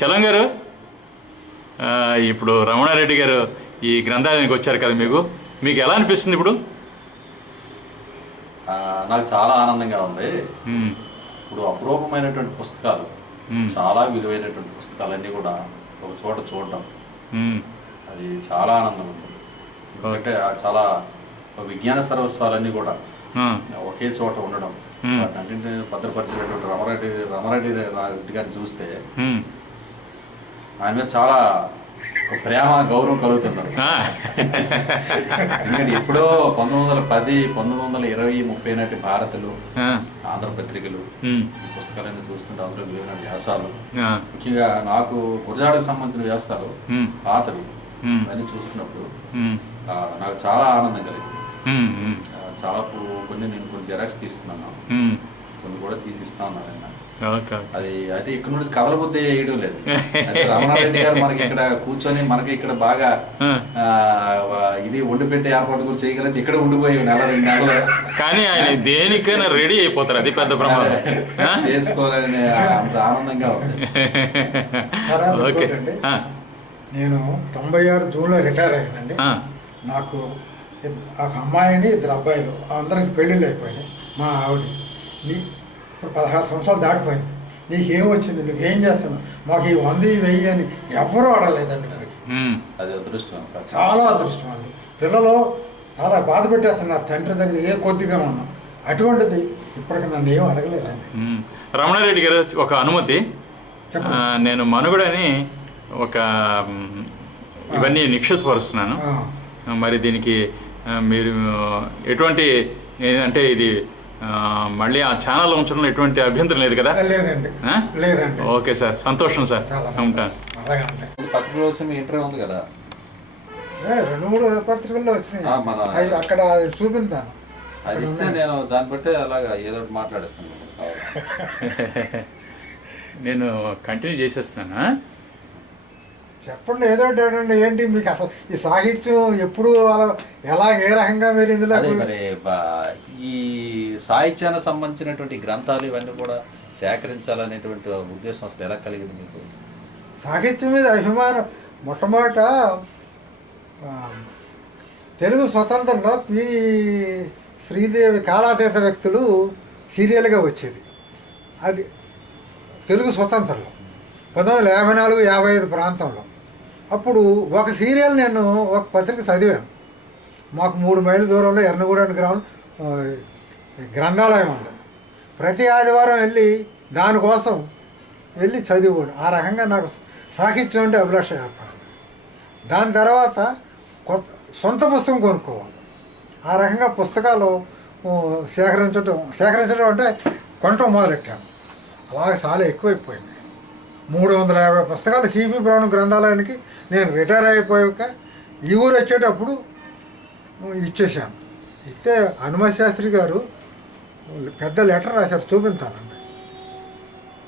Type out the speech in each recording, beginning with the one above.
చలం గారు, ఇప్పుడు రమణారెడ్డి గారు ఈ గ్రంథాలయానికి వచ్చారు కదా, మీకు ఎలా అనిపిస్తుంది ఇప్పుడు? నాకు చాలా ఆనందంగా ఉంది. ఇప్పుడు అపురూపమైనటువంటి పుస్తకాలు, చాలా విలువైనటువంటి పుస్తకాలన్నీ కూడా ఒక చోట చూడటం, అది చాలా ఆనందం ఉంటుంది. ఎందుకంటే చాలా విజ్ఞాన సర్వస్వాలన్నీ కూడా ఒకే చోట ఉండడం, వాటిని భద్రపరిచినటువంటి రమణారెడ్డి గారిని చూస్తే ఆయన మీద చాలా ప్రేమ గౌరవం కలుగుతున్నారు. ఎందుకంటే ఎప్పుడో 1910, 1920, 30 నాటి భారతులు, ఆంధ్రపత్రికలు, ఈ పుస్తకాలన్నీ చూస్తుంటే అందులో విలువైన వ్యాసాలు, ముఖ్యంగా నాకు గురజాడకు సంబంధించిన వ్యాసాలు పాతవి అవన్నీ చూస్తున్నప్పుడు నాకు చాలా ఆనందం కలిగింది. చాలా నేను కొన్ని జెరాక్స్ తీసుకున్నాను, కొన్ని కూడా తీసిస్తా ఉన్నాను ఆయన. అది అయితే ఇక్కడ నుండి కథల బుద్ధి వేయడం లేదు. రమణారెడ్డి గారు మనకి ఇక్కడ కూర్చొని మనకి ఇక్కడ బాగా ఇది వండి పెట్టే ఏర్పాటు కూడా చేయగలిగితే ఇక్కడ ఉండిపోయి 1-2 నెలలు. కానీ ఆయన దేనికైనా రెడీ అయిపోతారు, అది పెద్ద ప్రమాదం. చేసుకోవాలని అంత ఆనందంగా ఉంది. నేను 96 జూన్లో రిటైర్ అయ్యానండి. నాకు ఒక అమ్మాయిని 2 అబ్బాయిలు, అందరికి పెళ్ళిళ్ళు అయిపోయినాయి. మా ఆవిడ ఇప్పుడు 16 సంవత్సరాలు దాటిపోయింది. నీకేం వచ్చింది, నువ్వేం చేస్తున్నావు, మాకు ఈ 100, 1000 అని ఎవరూ అడగలేదండి. అది అదృష్టం, చాలా అదృష్టం అండి. పిల్లలు చాలా బాధ పెట్టేస్తున్నారు తండ్రి దగ్గర ఏ కొద్దిగా ఉన్నాం. అటువంటిది ఇప్పటికి నన్ను ఏం అడగలేదండి. రమణారెడ్డి గారు, ఒక అనుమతి, నేను మనుగడని ఇవన్నీ నిక్షిప్తపరుస్తున్నాను. మరి దీనికి మీరు ఎటువంటి, అంటే ఇది మళ్ళీ ఆ ఛానల్ ఉంచడంలో ఎటువంటి అభ్యంతరం లేదు కదా? లేదండి, లేదండి. ఓకే సార్, సంతోషం సార్. ఉంటాను. పత్రికలో వచ్చిన ఇంటర్వ్యూ ఉంది కదా, 2-3 పత్రికల్లో వచ్చినాయి, అక్కడ చూపించాను. అది ఇస్తే నేను దాన్ని బట్టి అలాగా ఏదో ఒకటి మాట్లాడేస్తాను. నేను కంటిన్యూ చేసేస్తున్నాను. చెప్పండి, ఏదో ఒకటి. ఏంటి మీకు అసలు ఈ సాహిత్యం ఎప్పుడు ఎలా ఏ రకంగా మీరు ఇందులో? మరి ఈ సాహిత్యానికి సంబంధించినటువంటి గ్రంథాలు ఇవన్నీ కూడా సేకరించాలనేటువంటి ఉద్దేశం అసలు ఎలా కలిగింది మీకు? సాహిత్యం మీద అభిమానం మొట్టమొదట తెలుగు స్వతంత్రంలో పి శ్రీదేవి కాళాదేశ వ్యక్తులు సీరియల్గా వచ్చేది. అది తెలుగు స్వతంత్రంలో 1954, 55 ప్రాంతంలో. అప్పుడు ఒక సీరియల్ నేను ఒక పత్రిక చదివాను. మాకు 3 మైళ్ళ దూరంలో ఎర్నగూడెం గ్రామం గ్రంథాలయం ఉంది. ప్రతి ఆదివారం వెళ్ళి దానికోసం చదివాడు. ఆ రకంగా నాకు సాహిత్యం అంటే అభిలాష ఏర్పడింది. దాని తర్వాత సొంత పుస్తకం కొనుక్కోవాలి. ఆ రకంగా పుస్తకాలు సేకరించడం అంటే కొనటం మొదలెట్టాను. అలాగే చాలా ఎక్కువైపోయింది. 350 పుస్తకాలు సిపి బ్రౌన్ గ్రంథాలయానికి నేను రిటైర్ అయిపోయాక ఈ ఊరు వచ్చేటప్పుడు ఇచ్చేసాను. ఇస్తే హనుమత్ శాస్త్రి గారు పెద్ద లెటర్ రాశారు, చూపించానండి.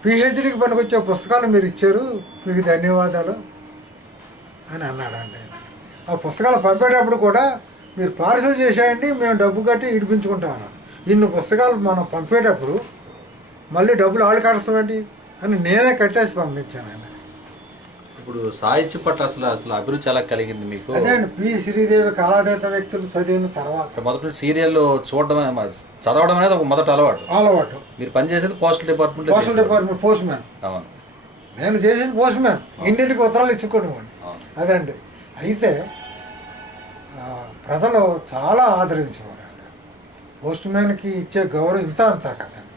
పిహెచ్డికి పనికొచ్చే పుస్తకాలు మీరు ఇచ్చారు, మీకు ధన్యవాదాలు అని అన్నాడండి ఆయన. ఆ పుస్తకాలు పంపేటప్పుడు కూడా మీరు పార్సల్ చేసేయండి, మేము డబ్బు కట్టి ఇడిపించుకుంటాము. ఇన్ని పుస్తకాలు మనం పంపేటప్పుడు మళ్ళీ డబ్బులు ఆళ్ళు కడతామండి అని నేనే కట్టేసి పంపించానండి. ఇప్పుడు సాహిత్యం పట్ల అసలు అభిరుచి ఎలా కలిగింది మీకు? అదే అండి, పి శ్రీదేవి కాళాదేశ వ్యక్తులు చదివిన తర్వాత మొదటి సీరియల్ చదవడం అనేది ఒక మొదటి అలవాటు. మీరు పనిచేసేది పోస్టల్ డిపార్ట్మెంట్ పోస్ట్ మ్యాన్. అవును, నేను చేసేది పోస్ట్ మ్యాన్, ఇంటింటికి ఉత్తరాలు ఇచ్చుకోవడం. అదండి. అయితే ప్రజలు చాలా ఆదరించేవారండి. పోస్ట్ మ్యాన్కి ఇచ్చే గౌరవం ఇంత అంతా కదండి.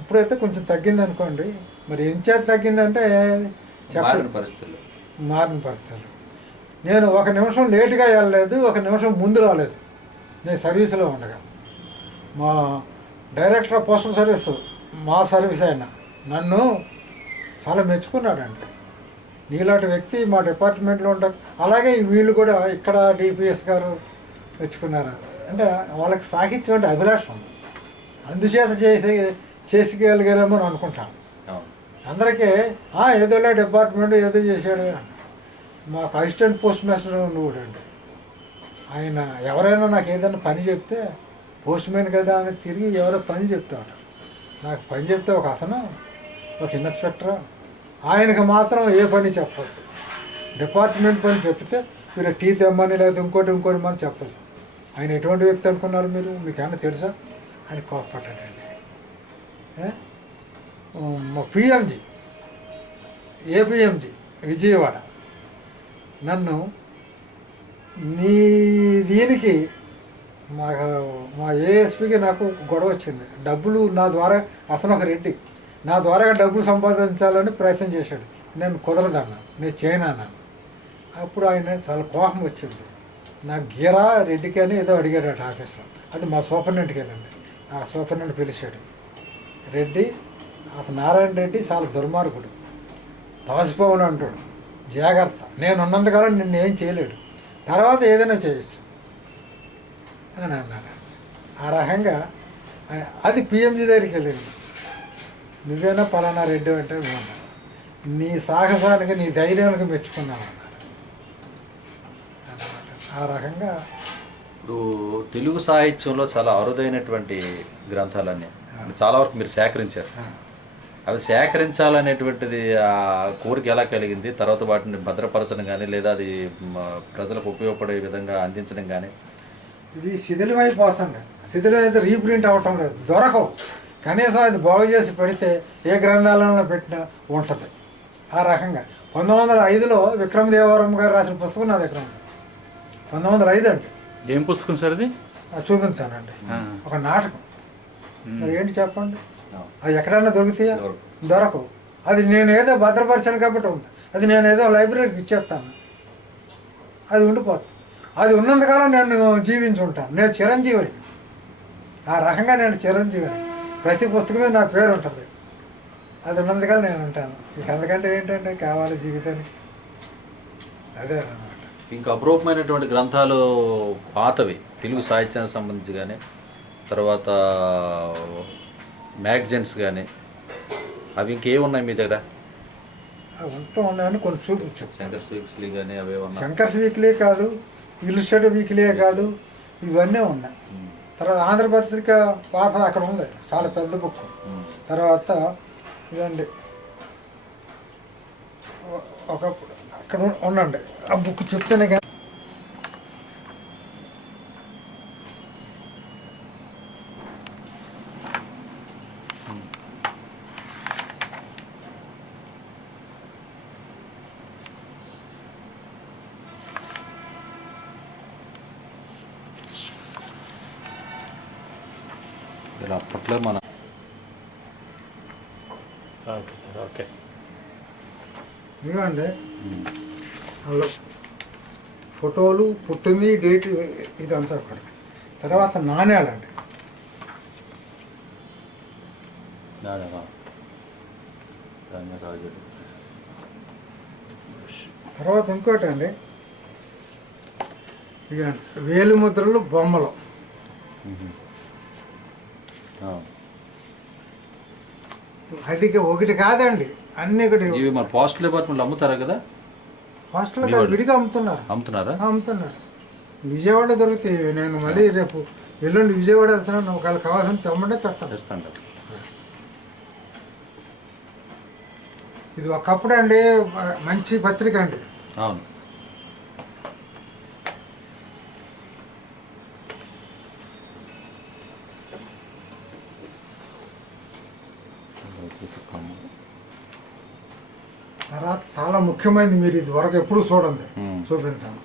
ఇప్పుడైతే కొంచెం తగ్గింది అనుకోండి. మరి ఏం చేత తగ్గిందంటే మారిన పరిస్థితులు. నేను 1 నిమిషం లేటుగా వెళ్ళలేదు, 1 నిమిషం ముందు రాలేదు. నేను సర్వీసులో ఉండగా మా డైరెక్టర్ ఆఫ్ పోస్టల్ సర్వీస్, మా సర్వీస్ అయినా నన్ను చాలా మెచ్చుకున్నాడండి. నీలాంటి వ్యక్తి మా డిపార్ట్మెంట్లో ఉంటారు. అలాగే వీళ్ళు కూడా ఇక్కడ డిపిఎస్ గారు మెచ్చుకున్నారు. అంటే వాళ్ళకి సాహిత్యం అంటే అభిలాష ఉంది, అందుచేత చేసిగలిగారేమో అని అనుకుంటాను. అందరికీ ఏదోలే డిపార్ట్మెంట్ ఏదో చేశాడు. మాకు అసిస్టెంట్ పోస్ట్ మాస్టర్ కూడా అండి. ఆయన ఎవరైనా నాకు ఏదైనా పని చెప్తే పోస్ట్ మ్యాన్ కదా అని తిరిగి ఎవరో పని చెప్తా ఉంటారు. నాకు పని చెప్తే ఒక అతను, ఒక ఇన్స్పెక్టర్, ఆయనకు మాత్రం ఏ పని చెప్పదు. డిపార్ట్మెంట్ పని చెప్తే మీరు టీ తెమ్మని లేదా ఇంకోటి మనం చెప్పదు. ఆయన ఎటువంటి వ్యక్తి అనుకున్నారు మీరు? మీకు ఏమైనా తెలుసా? ఆయన కోప్పడ్డాడండి. మా పిఎంజీ ఏపీఎంజీ విజయవాడ నన్ను నీ దీనికి మా ఏఎస్పీకి నాకు గొడవ వచ్చింది. డబ్బులు నా ద్వారా, అతను ఒక రెడ్డి, నా ద్వారా డబ్బులు సంపాదించాలని ప్రయత్నం చేశాడు. నేను కుదరదన్నాను, నేను చేయను అన్నాను. అప్పుడు ఆయన చాలా కోపం వచ్చింది. నా గీరా రెడ్డికి అని ఏదో అడిగాడు అటు ఆఫీస్లో. అది మా సూపరింటెండెంట్కి వెళ్ళండి. ఆ సూపరింటెండెంట్ పిలిచాడు. రెడ్డి అసలు నారాయణ రెడ్డి చాలా దుర్మార్గుడు, తోసిపోవని అంటాడు, జాగ్రత్త, నేను ఉన్నంతకాలం నిన్ను ఏం చేయలేడు, తర్వాత ఏదైనా చేయొచ్చు అని అన్నారు. ఆ రకంగా అది పిఎంజీ దగ్గరికి వెళ్ళింది. నువ్వేనా పలానా రెడ్డి అంటే అన్నారు. నీ సాహసానికి నీ ధైర్యానికి మెచ్చుకున్నాను అన్నారు. ఆ రకంగా ఇప్పుడు తెలుగు సాహిత్యంలో చాలా అరుదైనటువంటి గ్రంథాలన్నీ చాలా వరకు మీరు సేకరించారు. అవి సేకరించాలనేటువంటిది ఆ కోరిక ఎలా కలిగింది? తర్వాత వాటిని భద్రపరచడం కానీ లేదా అది ప్రజలకు ఉపయోగపడే విధంగా అందించడం కానీ? ఇవి శిథిలమైపోతుంది. శిథిలమైతే రీప్రింట్ అవ్వటం లేదు, దొరకవు. కనీసం అది బాగు చేసి పెడితే ఏ గ్రంథాలలో పెట్టినా ఉంటుంది. ఆ రకంగా 1905లో విక్రమదేవవరం గారు రాసిన పుస్తకం నా దగ్గర ఉంది. 1905 అండి. ఏం పుస్తకం సార్ అది? చూపించానండి. ఒక నాటకం. మరి ఏంటి చెప్పండి, అది ఎక్కడైనా దొరుకుతాయా? దొరకవు. అది నేను ఏదో భద్రపరిచాను కాబట్టి ఉంది. అది నేను ఏదో లైబ్రరీకి ఇచ్చేస్తాను, అది ఉండిపోతుంది. అది ఉన్నంతకాలం నేను జీవించి ఉంటాను. నేను చిరంజీవిని. ఆ రకంగా నేను చిరంజీవిని. ప్రతి పుస్తకం మీద నా పేరు ఉంటుంది. అది ఉన్నంతకాలం నేను ఉంటాను. ఇక అందుకంటే ఏంటంటే కావాలి జీవితానికి. అదే అన్నమాట. ఇంకా అపురూపమైనటువంటి గ్రంథాలు పాతవి తెలుగు సాహిత్యానికి సంబంధించి కానీ, తర్వాత మ్యాగజైన్స్ కానీ, అవి ఇంకేమున్నాయి మీ దగ్గర? ఉంటూ ఉన్నాయని కొన్ని చూపించు. శంకర్స్ వీక్లీ కానీ అవే ఉన్నాయి. శంకర్స్ వీక్లీ కాదు, ఇల్లుస్ట్రేటివ్ వీక్లీ కాదు, ఇవన్నీ ఉన్నాయి. తర్వాత ఆంధ్రపత్రిక పాత అక్కడ ఉంది, చాలా పెద్ద బుక్. తర్వాత ఇదండి ఒకప్పుడు అక్కడ ఉండండి, ఆ బుక్ చెప్తేనే కానీ. ఇలా అప్పట్లో మన ఓకే సార్, ఓకే. ఇదిగోండి అందులో ఫోటోలు, పుట్టింది, డేట్, ఇదంతా అక్కడ. తర్వాత నాణ్యాలండి. తర్వాత ఇంకోటి అండి, ఇదండి వేలు ముద్రలు, బొమ్మలు. అది ఒకటి కాదండి, అన్ని ఒకటి. ఇవి మన పోస్టల్ డిపార్ట్మెంట్లో అమ్ముతారా కదా? హాస్టల్లో విడిగా అమ్ముతున్నారు. అమ్ముతున్నారు. విజయవాడ దొరుకుతాయి. నేను మళ్ళీ రేపు ఎల్లుండి విజయవాడ వెళ్తున్నాను. ఒకవేళ కావాల్సిన తెమ్మంటే తెస్తాను. ఇది ఒకప్పుడు అండి మంచి పత్రిక అండి. అవును. తర్వాత చాలా ముఖ్యమైనది, మీరు ఇది వరకు ఎప్పుడు చూడండి, చూపిస్తాను.